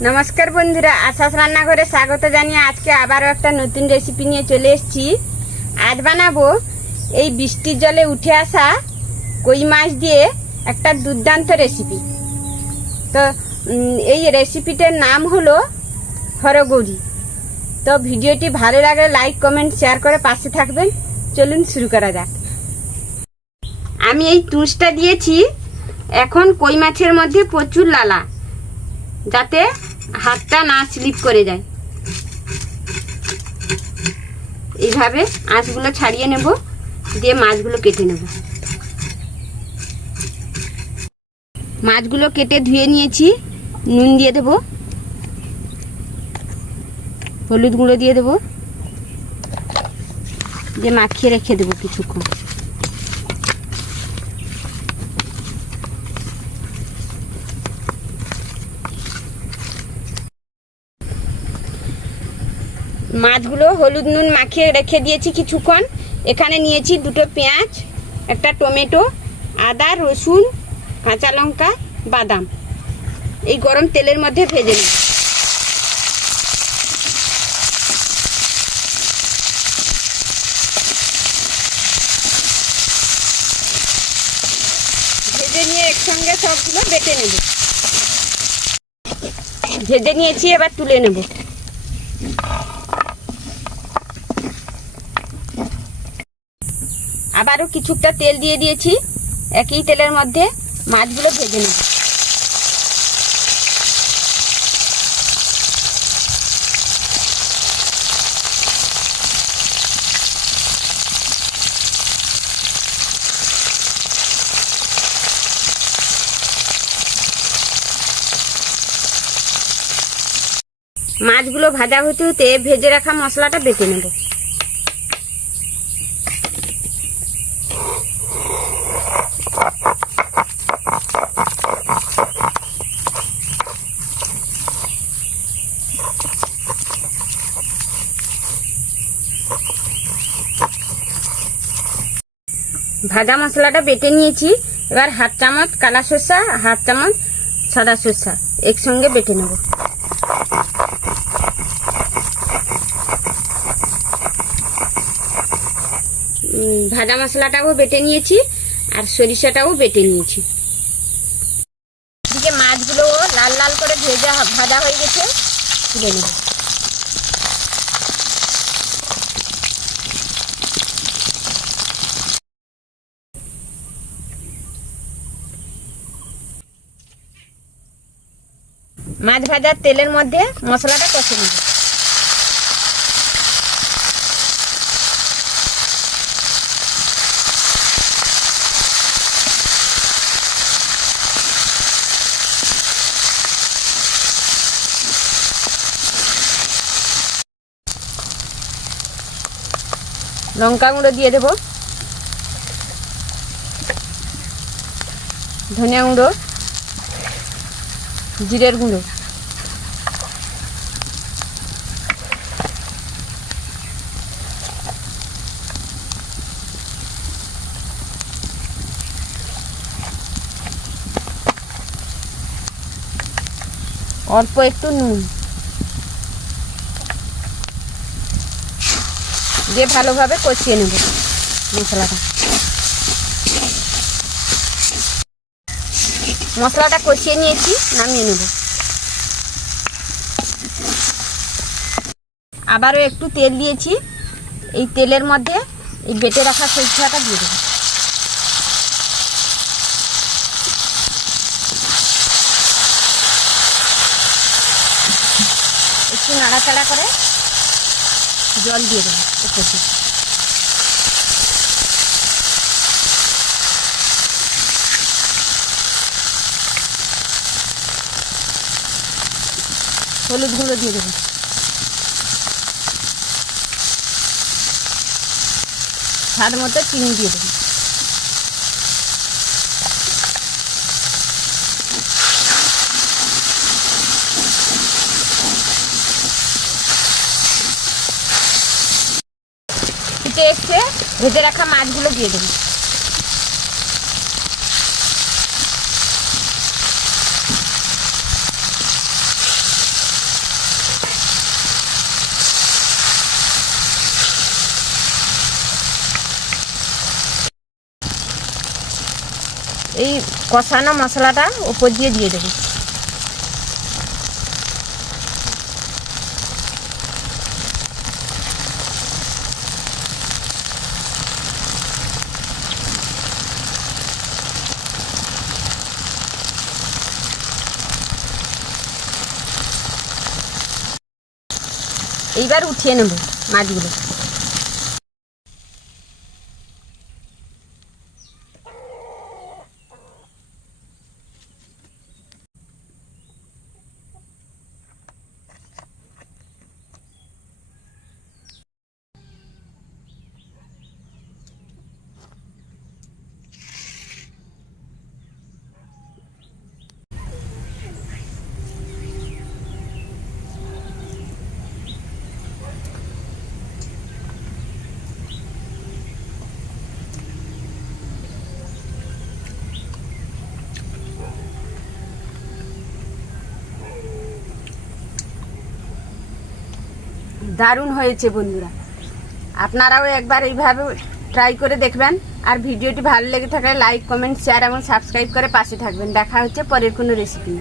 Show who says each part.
Speaker 1: নমস্কার বন্ধুরা, আশাস রান্নাঘরে স্বাগত জানিয়ে আজকে আবারও একটা নতুন রেসিপি নিয়ে চলে এসেছি। আজ বানাবো এই বৃষ্টির জলে উঠে আসা কই মাছ দিয়ে একটা দুর্দান্ত রেসিপি তো এই রেসিপিটার নাম হলো হরগৌরি। তো ভিডিওটি ভালো লাগলে লাইক কমেন্ট শেয়ার করে পাশে থাকবেন। চলুন শুরু করা যাক। আমি এই তুষটা দিয়েছি। এখন কই মাছের মধ্যে প্রচুর লালা। যাতে হাতটা না স্লিপ করে যায়। এইভাবে আঁশগুলো ছাড়িয়ে নেব, দিয়ে মাছগুলো কেটে নেব। মাছগুলো কেটে ধুয়ে নিয়েছি, নুন দিয়ে দেব, হলুদ গুঁড়ো দিয়ে দেব, দিয়ে মাখিয়ে রেখে দেবো কিছুক্ষণ। মাছগুলো হলুদ নুন মাখিয়ে রেখে দিয়েছি কিছুক্ষণ। এখানে নিয়েছি দুটো পেঁয়াজ, একটা টমেটো, আদা, রসুন, কাঁচা লঙ্কা, বাদাম। এই গরম তেলের মধ্যে ভেজে নেব ভেজে নিয়ে একসঙ্গে সবগুলো বেটে নেব। ভেজে নিয়েছি, এবার তুলে নেব। আবারও কিছুটা তেল দিয়ে দিয়েছি। একই তেলের মধ্যে মাছগুলো ভেজে নেব। মাছগুলো ভাজা হতে হতে ভেজে রাখা মশলাটা বেটে নেব। ভাজা মশলাটা বেটে নিয়েছি। এবার হাফ চামচ কালা সর্ষা হাফ চামচ সাদা শসা একসঙ্গে বেটে নেব। ভাজা মশলাটাও বেটে নিয়েছি আর সরিষাটাও বেটে নিয়েছি। মাছগুলো লাল লাল করে ভেজা ভাজা হয়ে গেছে, তুলে নেব। মাছ ভাজার তেলের মধ্যে মশলাটা কষে নেব। লঙ্কা গুঁড়ো দিয়ে দেব। ধনিয়া গুঁড়ো। জিরের গুঁড়ো। অল্প একটু নুন। দিয়ে ভালোভাবে কষিয়ে নেব মশলাটা। মশলাটা কষিয়ে নিয়েছি, নামিয়ে নেব। আবারও একটু তেল দিয়েছি। এই তেলের মধ্যে এই বেটে রাখা সরিষাটা দিয়ে দেবো। একটু নাড়াচাড়া করে জল দিয়ে দেবো উপর হলুদ গুঁড়ো দিয়ে দেবো। স্বাদ মতো চিনি দিয়ে দেবো। ভেজে রাখা মাছগুলো দিয়ে দেবো। এই কষানো মশলাটা ওপর দিয়ে দিয়ে দেবো। এইবার উঠিয়ে নেব মাছগুলো। দারুণ হয়েছে বন্ধুরা। আপনারাও একবার এইভাবে ট্রাই করে দেখবেন। আর ভিডিওটি ভালো লেগে থাকলে লাইক কমেন্ট শেয়ার এবং সাবস্ক্রাইব করে পাশে থাকবেন। দেখা হচ্ছে পরের কোনো রেসিপি